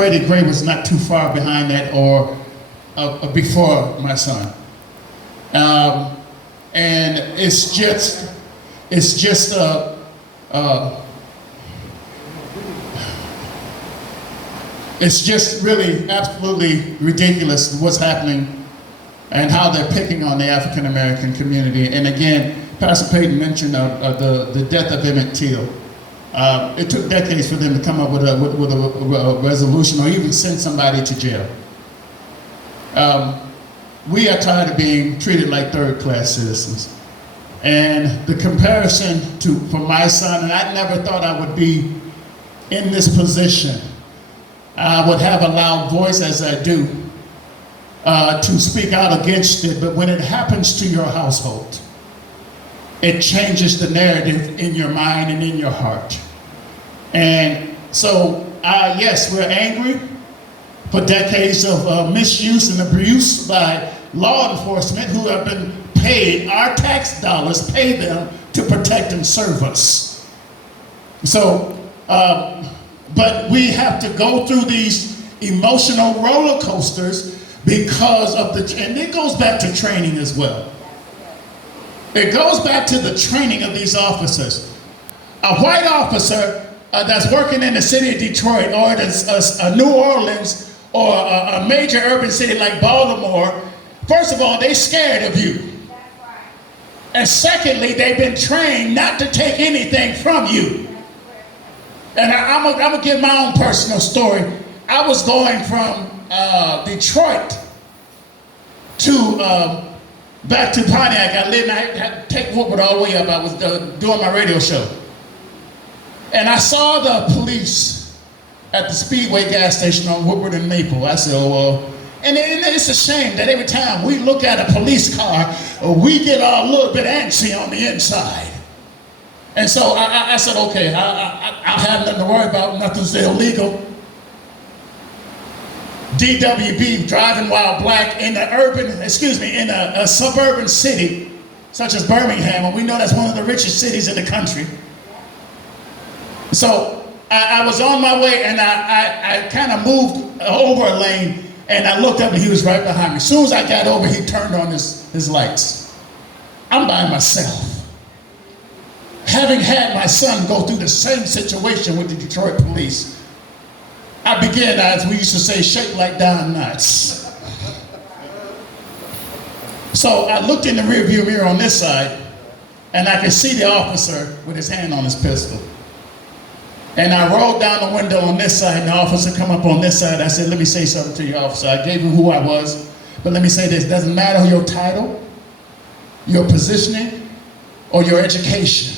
Freddie Gray was not too far behind that or before my son. And it's just really absolutely ridiculous what's happening and how they're picking on the African American community. And again, Pastor Payton mentioned the death of Emmett Till. It took decades for them to come up with a resolution or even send somebody to jail. We are tired of being treated like third-class citizens. And the comparison for my son, and I never thought I would be in this position. I would have a loud voice as I do to speak out against it, but when it happens to your household, it changes the narrative in your mind and in your heart. And so, yes, we're angry for decades of misuse and abuse by law enforcement who have been paid, our tax dollars pay them to protect and serve us. So, but we have to go through these emotional roller coasters because of and it goes back to training as well. It goes back to the training of these officers. A white officer that's working in the city of Detroit or New Orleans or a major urban city like Baltimore, first of all, they're scared of you. And secondly, they've been trained not to take anything from you. And I'm gonna give my own personal story. I was going from Detroit to back to Pontiac. I had to take Woodward all the way up. I was doing my radio show. And I saw the police at the Speedway gas station on Woodward and Maple. I said, oh, well, and it's a shame that every time we look at a police car, we get a little bit antsy on the inside. And so I said, okay, I'll have nothing to worry about, nothing's illegal. DWB, driving while black in a suburban city such as Birmingham, and we know that's one of the richest cities in the country. So I was on my way and I kind of moved over a lane and I looked up and he was right behind me. As soon as I got over, he turned on his lights. I'm by myself. Having had my son go through the same situation with the Detroit police, I began, as we used to say, shake like Don Knotts. So I looked in the rearview mirror on this side, and I could see the officer with his hand on his pistol. And I rolled down the window on this side, and the officer come up on this side. I said, let me say something to you, officer. I gave him who I was, but let me say this. It doesn't matter your title, your positioning, or your education.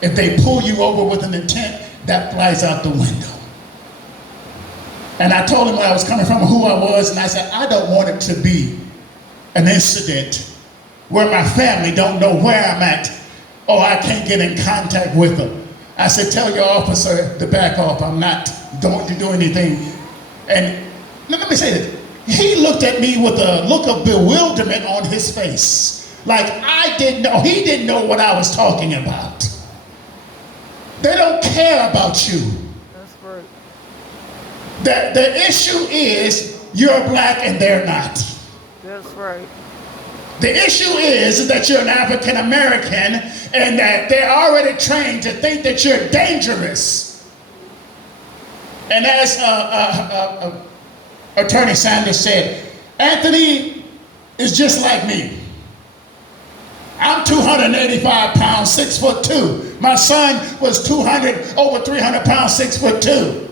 If they pull you over with an intent, that flies out the window. And I told him where I was coming from, who I was, and I said, I don't want it to be an incident where my family don't know where I'm at or I can't get in contact with them. I said, tell your officer to back off. I'm not going to do anything. And let me say this. He looked at me with a look of bewilderment on his face. Like he didn't know what I was talking about. They don't care about you. That's right. The issue is you're black and they're not. That's right. The issue is that you're an African American and that they're already trained to think that you're dangerous. And as Attorney Sanders said, Anthony is just like me. I'm 285 pounds, 6'2". My son was over 300 pounds, 6'2".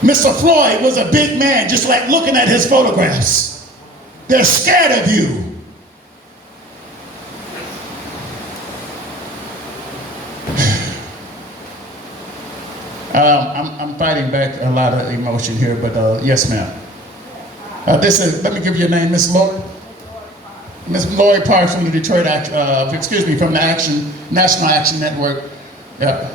Mr. Floyd was a big man, just like looking at his photographs. They're scared of you. I'm fighting back a lot of emotion here, but yes, ma'am. Let me give you a name, Miss Lori. Miss Lori Parks from the from the National Action Network. Yeah.